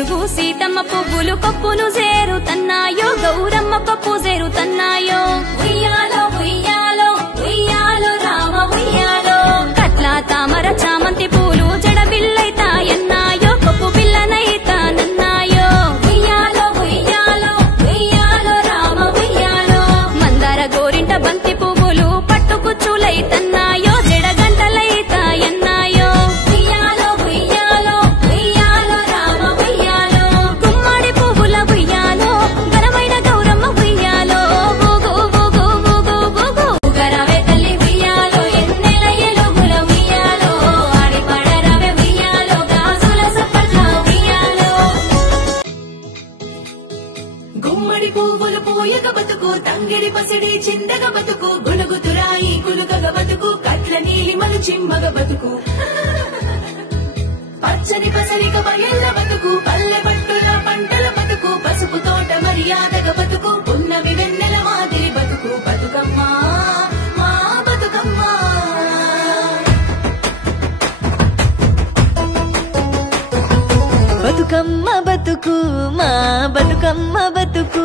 గునుగు సీతమ్మ పువ్వులు కొప్పును చేరుతన్నాయో గౌరమ్మ కొప్పు చేరుతన్నాయో ఉయ్యాలో ఉయ్యాలో ఉయ్యాలో రామ ఉయ్యాలో కట్ల తామర చామంతి పూలు జడబిల్లైతాయన్నాయో కొప్పు పిల్లనైతానన్నాయో ఉయ్యాలో ఉయ్యాలో ఉయ్యాలో రామ ఉయ్యాలో మందార గోరింట బంతి పువ్వులు పట్టుకుచ్చులైతన్నాయో జడగంటలైతాయన్నాయో ఉయ్యాలో ఉయ్యాలో ఉయ్యాలో రామ ఉయ్యాలో గుమ్మడి పువ్వుల ఉయ్యాలో బలమైన గౌరమ్మ ఉయ్యాలో ఊగు ఊగు ఊగు ఊగు ఉగరవే తల్లి ఉయ్యాలో ఎన్నెల ఎలుగుల ఉయ్యాలో ఆడి పడరవే ఉయ్యాలో గాజుల సప్పట్ల ఉయ్యాలో గుమ్మడి పువ్వులు పూయక బతుకు తంగిడి పసిడి చిందగ బతుకు గునుగుతురాయి గులుకగ బతుకు కట్ల నీలి మలు చిమ్మగ బతుకు పచ్చని పసరిక బయళ్ళ బతుకు పల్లె పట్టుల పంటల బతుకు పసుపు తోట మర్యాదగ బతుకు ఉన్నవి వెన్నెల మాదిరి బతుకు బతుకమ్మ మా బతుకమ్మ బతుకమ్మ బతుకు మా బతుకమ్మ బతుకు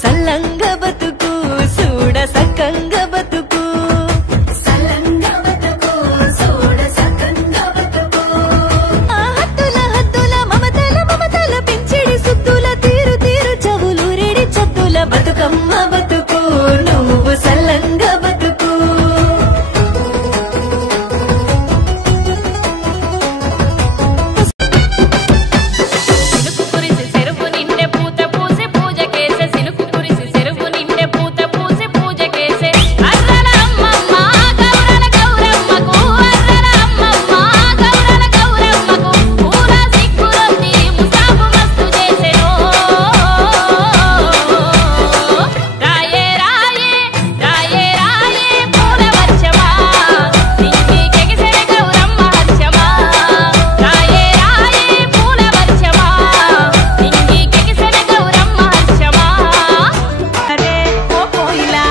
సల్లంగ బతుకు చూడ సక్కంగ బతుకు సల్లంగ బతుకు సోడ సకంగ బతుకు ఆ హద్దుల హద్దుల మమతల మమతల పెంచిడి సుద్దుల తీరు తీరు చెవులు రెడి చద్దుల బతుకమ్మ బతుకు నువ్వు సల్లంగ బతుకు సినుకు కురిసి చెరువు నిండే పూత పూసి పూజకేసే సినుకు కురిసి చెరువు నిండే పూత పూసి పూజకేసే అర్రల అమ్మమ్మ గౌరల గౌరమ్మకు అర్రల అమ్మమ్మ గౌరల గౌరమ్మకు పూల సిక్కులొద్ది ముసాబు మస్తు చేసెను రాయే రాయే రాయే రాయే పూల వర్షమా నింగి కెగిసెన గౌరమ్మ హర్షమా రాయే రాయే పూల వర్షమా నింగి కెగిసెన గౌరమ్మ హర్షమా అరే ఓ కోయిలా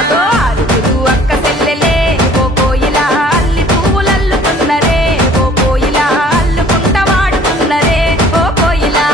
అదో అరుగుదు అక్క సెల్లెలే ఓ కోయిలా అల్లి పువ్వులల్లుతున్నరే ఓ కోయిలా అల్లుకుంట వాడుతున్నరే ఓ కోయిలా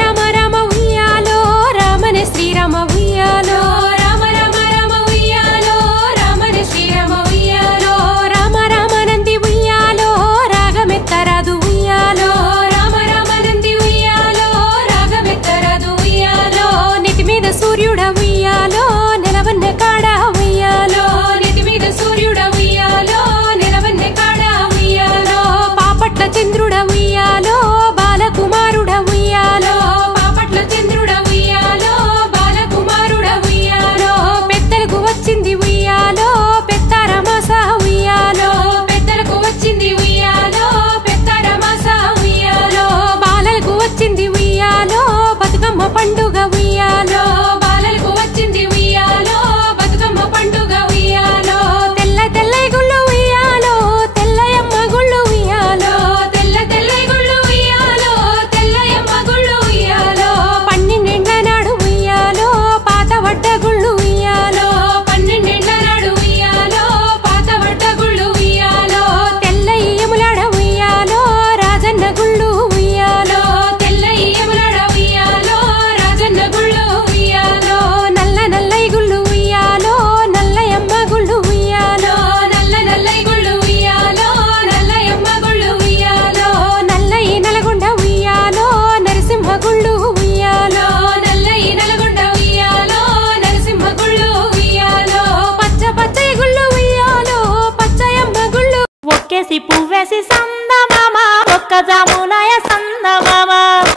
రామ రామ ఉయ్యాలో రామనే శ్రీరామ ఉయ్యాలో రామ రామ రామ ఉయ్యాలో రామనే శ్రీరామ ఉయ్యాలో రామ రామ నంది ఉయ్యాలో రాగమెత్తరాదు ఉయ్యాలో రామ రామ నంది ఉయ్యాలో రాగమెత్తరాదు ఉయ్యాలో నిటి మీద సూర్యుడ ఉయ్యాలో నెలవన్నె కాడ ఉయ్యాలో నిటి మీద సూర్యుడ ఉయ్యాలో నెలవన్నె కాడ ఉయ్యాలో పాపట్ల చంద్రుడ ఉయ్యాలో బాలకుమారుడ ఉయ్యాలో పాపట్ల చంద్రుడ ఉయ్యాలో బాలకుమారుడ ఉయ్యాలో పెద్దలకు వచ్చింది ఉయ్యాలో పెద్దారమాస ఉయ్యాలో పెద్దలకు వచ్చింది ఉయ్యాలో పెద్దారమాస ఉయ్యాలో బాలలకు వచ్చింది ఉయ్యాలో బతుకమ్మ పండుగ ఉయ్యాలో బాలలకు వచ్చింది ఉయ్యాలో బతుకమ్మ పండుగ ఉయ్యాలో తెల్ల తెల్ల గుళ్ళు ఉయ్యాలో తెల్లయమ్మ గుళ్ళు ఉయ్యాలో తెల్ల తెల్ల గుళ్ళు ఉయ్యాలో తెల్లయమ్మ గుళ్ళు ఉయ్యాలో 12 నాడు ఉయ్యాలో పాత వడ్డ గుళ్ళు ఉయ్యాలో 12 నాడు ఉయ్యాలో పాత వడ్డ గుళ్ళు ఉయ్యాలో తెల్ల ఈయములాడ ఉయ్యాలో రాజన్న గుళ్ళు ఉయ్యాలో తెల్ల ఈయములాడ ఉయ్యాలో రాజన్న గుళ్ళు ఉయ్యాలో నల్ల నల్లై గుళ్ళు ఉయ్యాలో నల్లయమ్మ గుళ్ళు ఉయ్యాలో నల్ల నల్లై గుళ్ళు ఉయ్యాలో నల్లయమ్మ గుళ్ళు ఉయ్యాలో నల్లయి నల్గొండ ఉయ్యాలో నరసింహ గుళ్ళు ఉయ్యాలో నల్లయి నల్గొండ ఉయ్యాలో నరసింహ గుళ్ళు ఉయ్యాలో పచ్చ పచ్చై గుళ్ళు ఉయ్యాలో పచ్చయమ్మ గుళ్ళు ఒక్కేసి పువ్వేసి సందమామ ఒక్క జాములాయ సందమామ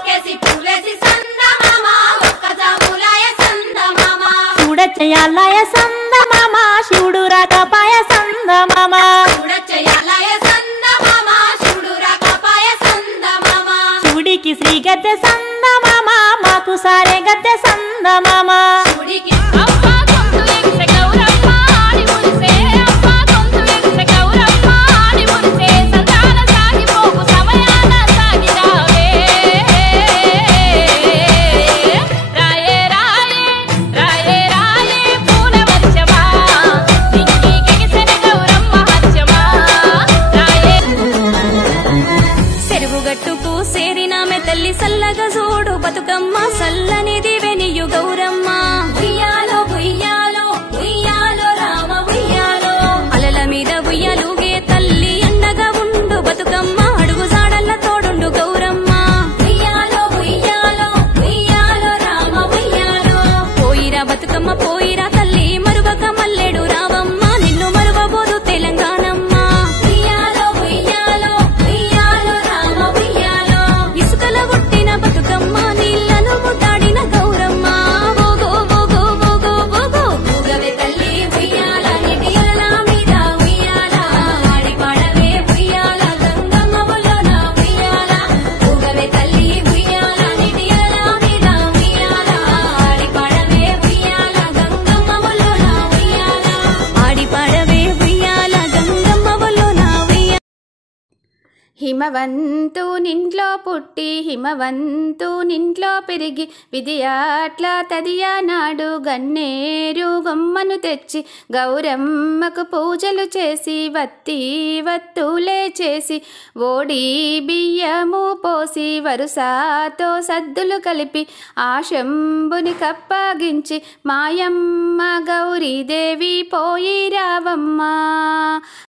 కేసి పువ్వేసి సందమామ ఒక్క జాములాయ సందమామ చూడచ్చయాలయ సందమామ శివుడు రాకపాయ సందమామ చూడచ్చయాలయ సందమామ శివుడు రాకపాయ సందమామ శివుడికి శ్రీ గద్దె సందమామ మాకు సారే గద్దె సందమామ శివుడికి అమ్మా గొంతు ఎగిసే గౌరమ్మ ఆడి మురిసే అమ్మా గొంతు ఎగిసే గౌరమ్మ ఆడి మురిసే సంతాన సాగిపోకు సమయాన సాగిరావే హిమవంతునింట్లో పుట్టి హిమవంతునింట్లో పెరిగి విధియాట్ల తదియా నాడు గన్నేరు గొమ్మను తెచ్చి గౌరమ్మకు పూజలు చేసి వత్తులే చేసి ఓడి బియ్యము పోసి వరుసతో సద్దులు కలిపి ఆ శంభుని కప్పగించి మాయమ్మ గౌరీదేవి పోయి రావమ్మా.